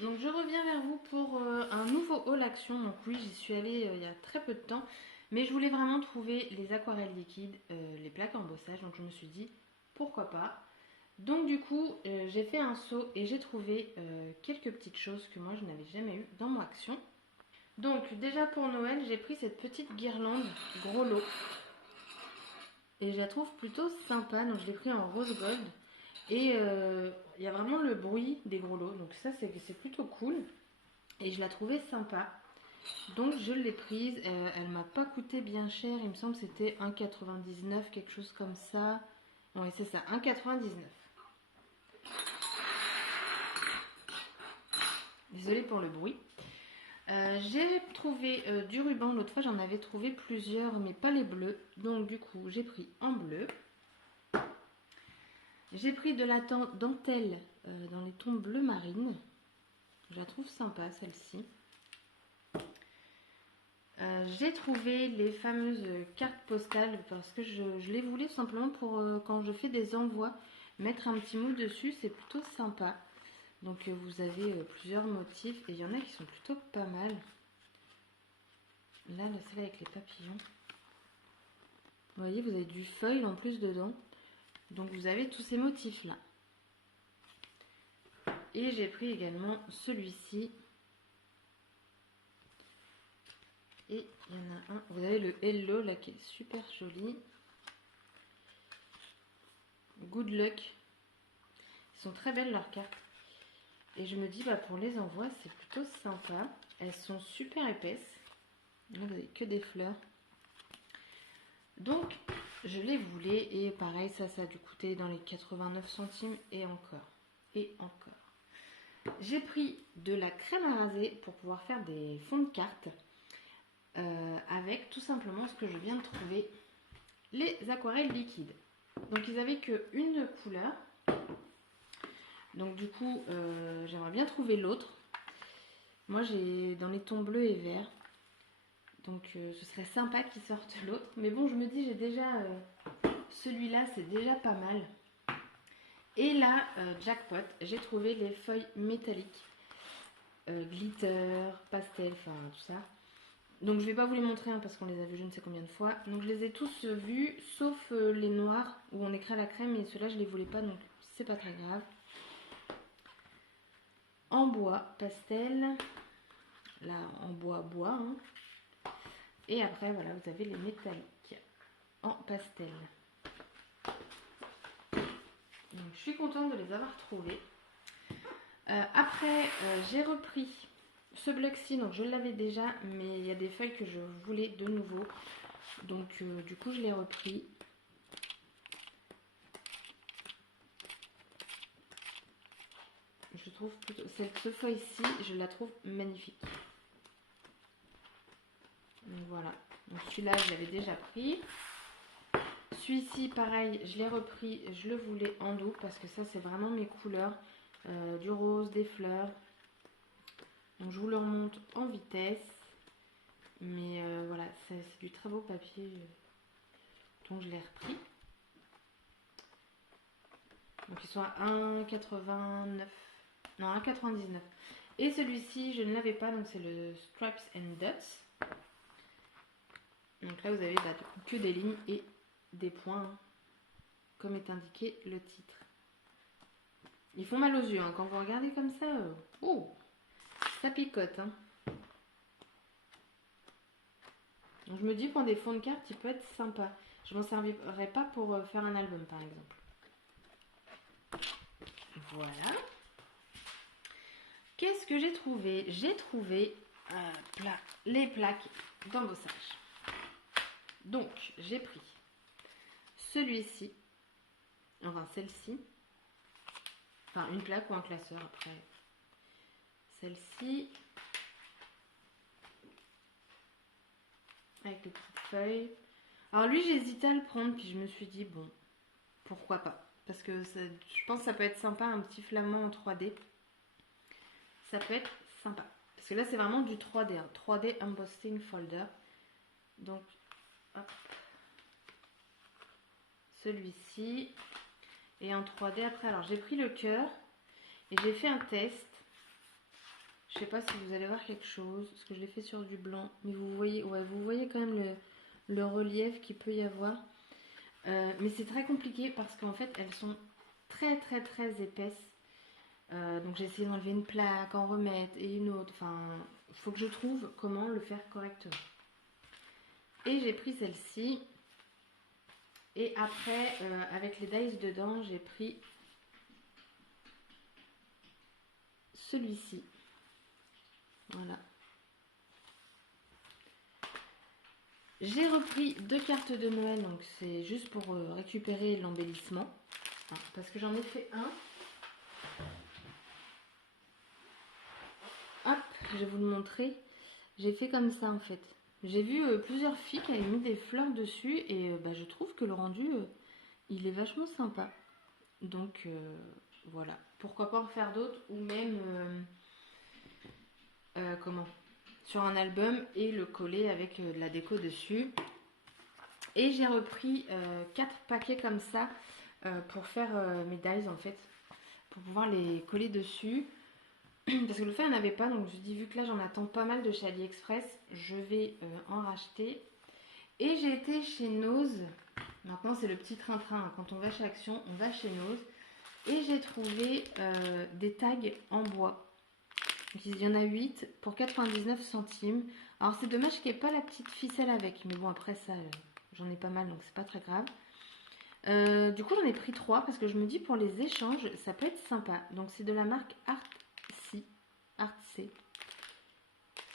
donc je reviens vers vous pour un nouveau haul action. Donc oui, j'y suis allée il y a très peu de temps, mais je voulais vraiment trouver les aquarelles liquides, les plaques à embossage, donc je me suis dit pourquoi pas. Donc du coup, j'ai fait un saut et j'ai trouvé quelques petites choses que moi je n'avais jamais eues dans mon action. Donc déjà pour Noël, j'ai pris cette petite guirlande gros lot et je la trouve plutôt sympa, donc je l'ai pris en rose gold. Et il y a vraiment le bruit des gros lots, donc ça c'est plutôt cool. Et je la trouvais sympa. Donc je l'ai prise, elle m'a pas coûté bien cher, il me semble que c'était 1,99, quelque chose comme ça. Oui c'est ça, 1,99. Désolée pour le bruit. J'ai trouvé du ruban, l'autre fois j'en avais trouvé plusieurs mais pas les bleus. Donc du coup j'ai pris en bleu. J'ai pris de la dentelle dans les tons bleu marine. Je la trouve sympa celle-ci. J'ai trouvé les fameuses cartes postales parce que je les voulais tout simplement pour quand je fais des envois, mettre un petit mot dessus, c'est plutôt sympa. Donc vous avez plusieurs motifs et il y en a qui sont plutôt pas mal. Là, celle avec les papillons. Vous voyez, vous avez du foil en plus dedans. Donc vous avez tous ces motifs là. Et j'ai pris également celui-ci. Et il y en a un, vous avez le Hello là qui est super joli. Good luck. Ils sont très belles leurs cartes. Et je me dis, bah, pour les envois, c'est plutôt sympa. Elles sont super épaisses. Là, vous n'avez que des fleurs. Donc, je les voulais. Et pareil, ça a dû coûter dans les 89 centimes et encore. Et encore. J'ai pris de la crème à raser pour pouvoir faire des fonds de cartes. Avec tout simplement ce que je viens de trouver. Les aquarelles liquides. Donc, ils n'avaient qu'une couleur. Donc du coup, j'aimerais bien trouver l'autre. Moi, j'ai dans les tons bleus et verts. Donc ce serait sympa qu'ils sortent l'autre. Mais bon, je me dis, j'ai déjà celui-là, c'est déjà pas mal. Et là, jackpot, j'ai trouvé les feuilles métalliques. Glitter, pastel, enfin tout ça. Donc je vais pas vous les montrer hein, parce qu'on les a vus je ne sais combien de fois. Donc je les ai tous vus, sauf les noirs où on écrit à la crème. Et ceux-là, je les voulais pas, donc c'est pas très grave. En bois pastel, là en bois hein. Et après voilà, vous avez les métalliques en pastel. Donc je suis contente de les avoir trouvés. Après j'ai repris ce bloc-ci, donc je l'avais déjà, mais il y a des feuilles que je voulais de nouveau, donc du coup je l'ai repris. Je trouve plutôt cette feuille-ci, je la trouve magnifique. Donc voilà, donc celui-là je l'avais déjà pris. Celui-ci pareil, je l'ai repris, je le voulais en doux parce que ça c'est vraiment mes couleurs, du rose, des fleurs. Donc je vous le remonte en vitesse, mais voilà, c'est du très beau papier, donc je l'ai repris. Donc ils sont à 1,89, non 1,99. Et celui-ci je ne l'avais pas, donc c'est le Stripes and Dots. Donc là vous avez que des lignes et des points, comme est indiqué le titre. Ils font mal aux yeux, hein. Quand vous regardez comme ça, oh, ça picote. Hein. Donc je me dis pour des fonds de cartes, il peut être sympa. Je m'en servirai pas pour faire un album par exemple. Voilà. Qu'est-ce que j'ai trouvé? J'ai trouvé les plaques d'embossage. Donc j'ai pris celui-ci, enfin celle-ci, enfin une plaque ou un classeur après. Celle-ci, avec les petites feuilles. Alors lui j'hésitais à le prendre, puis je me suis dit bon, pourquoi pas. Parce que je pense que ça peut être sympa, un petit flamand en 3D. Ça peut être sympa. Parce que là c'est vraiment du 3D, hein. 3D Embossing Folder. Donc, hop. Celui-ci. Et en 3D après, alors j'ai pris le cœur et j'ai fait un test. Je sais pas si vous allez voir quelque chose, parce que je l'ai fait sur du blanc. Mais vous voyez, ouais, vous voyez quand même le relief qu'il peut y avoir. Mais c'est très compliqué parce qu'en fait, elles sont très très très épaisses. Donc j'ai essayé d'enlever une plaque, en remettre et une autre. Enfin, il faut que je trouve comment le faire correctement. Et j'ai pris celle-ci. Et après, avec les dies dedans, j'ai pris celui-ci. Voilà. J'ai repris 2 cartes de Noël, donc c'est juste pour récupérer l'embellissement. Parce que j'en ai fait un. Hop, je vais vous le montrer. J'ai fait comme ça en fait. J'ai vu plusieurs filles qui avaient mis des fleurs dessus et je trouve que le rendu, il est vachement sympa. Donc voilà. Pourquoi pas en faire d'autres ou même comment sur un album et le coller avec de la déco dessus. Et j'ai repris 4 paquets comme ça pour faire mes dies en fait. Pour pouvoir les coller dessus. Parce que le fait, il n'y en avait pas. Donc je dis, vu que là, j'en attends pas mal de chez AliExpress, je vais en racheter. Et j'ai été chez Nose. Maintenant, c'est le petit train-train. Quand on va chez Action, on va chez Nose. Et j'ai trouvé des tags en bois. Donc, il y en a 8 pour 99 centimes. Alors, c'est dommage qu'il n'y ait pas la petite ficelle avec. Mais bon, après ça, j'en ai pas mal, donc c'est pas très grave. Du coup, j'en ai pris 3 parce que je me dis, pour les échanges, ça peut être sympa. Donc, c'est de la marque Artsy.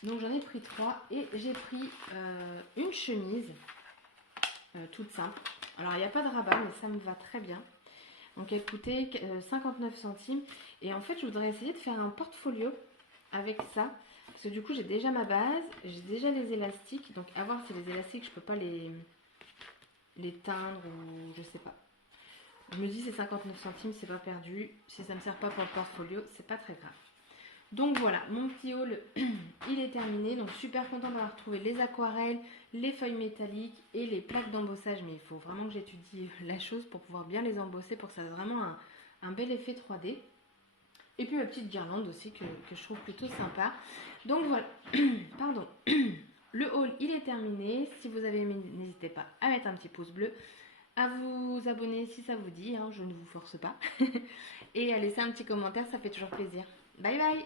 Donc j'en ai pris 3 et j'ai pris une chemise toute simple. Alors il n'y a pas de rabat mais ça me va très bien. Donc elle coûtait 59 centimes et en fait je voudrais essayer de faire un portfolio avec ça. Parce que du coup j'ai déjà ma base, j'ai déjà les élastiques. Donc à voir si les élastiques je peux pas les teindre ou je sais pas. Je me dis c'est 59 centimes, c'est pas perdu. Si ça me sert pas pour le portfolio, c'est pas très grave. Donc voilà, mon petit haul, il est terminé. Donc super content d'avoir trouvé les aquarelles, les feuilles métalliques et les plaques d'embossage. Mais il faut vraiment que j'étudie la chose pour pouvoir bien les embosser pour que ça ait vraiment un bel effet 3D. Et puis ma petite guirlande aussi que je trouve plutôt sympa. Donc voilà, pardon. Le haul, il est terminé. Si vous avez aimé, n'hésitez pas à mettre un petit pouce bleu, à vous abonner si ça vous dit, hein, je ne vous force pas. Et à laisser un petit commentaire, ça fait toujours plaisir. Bye bye!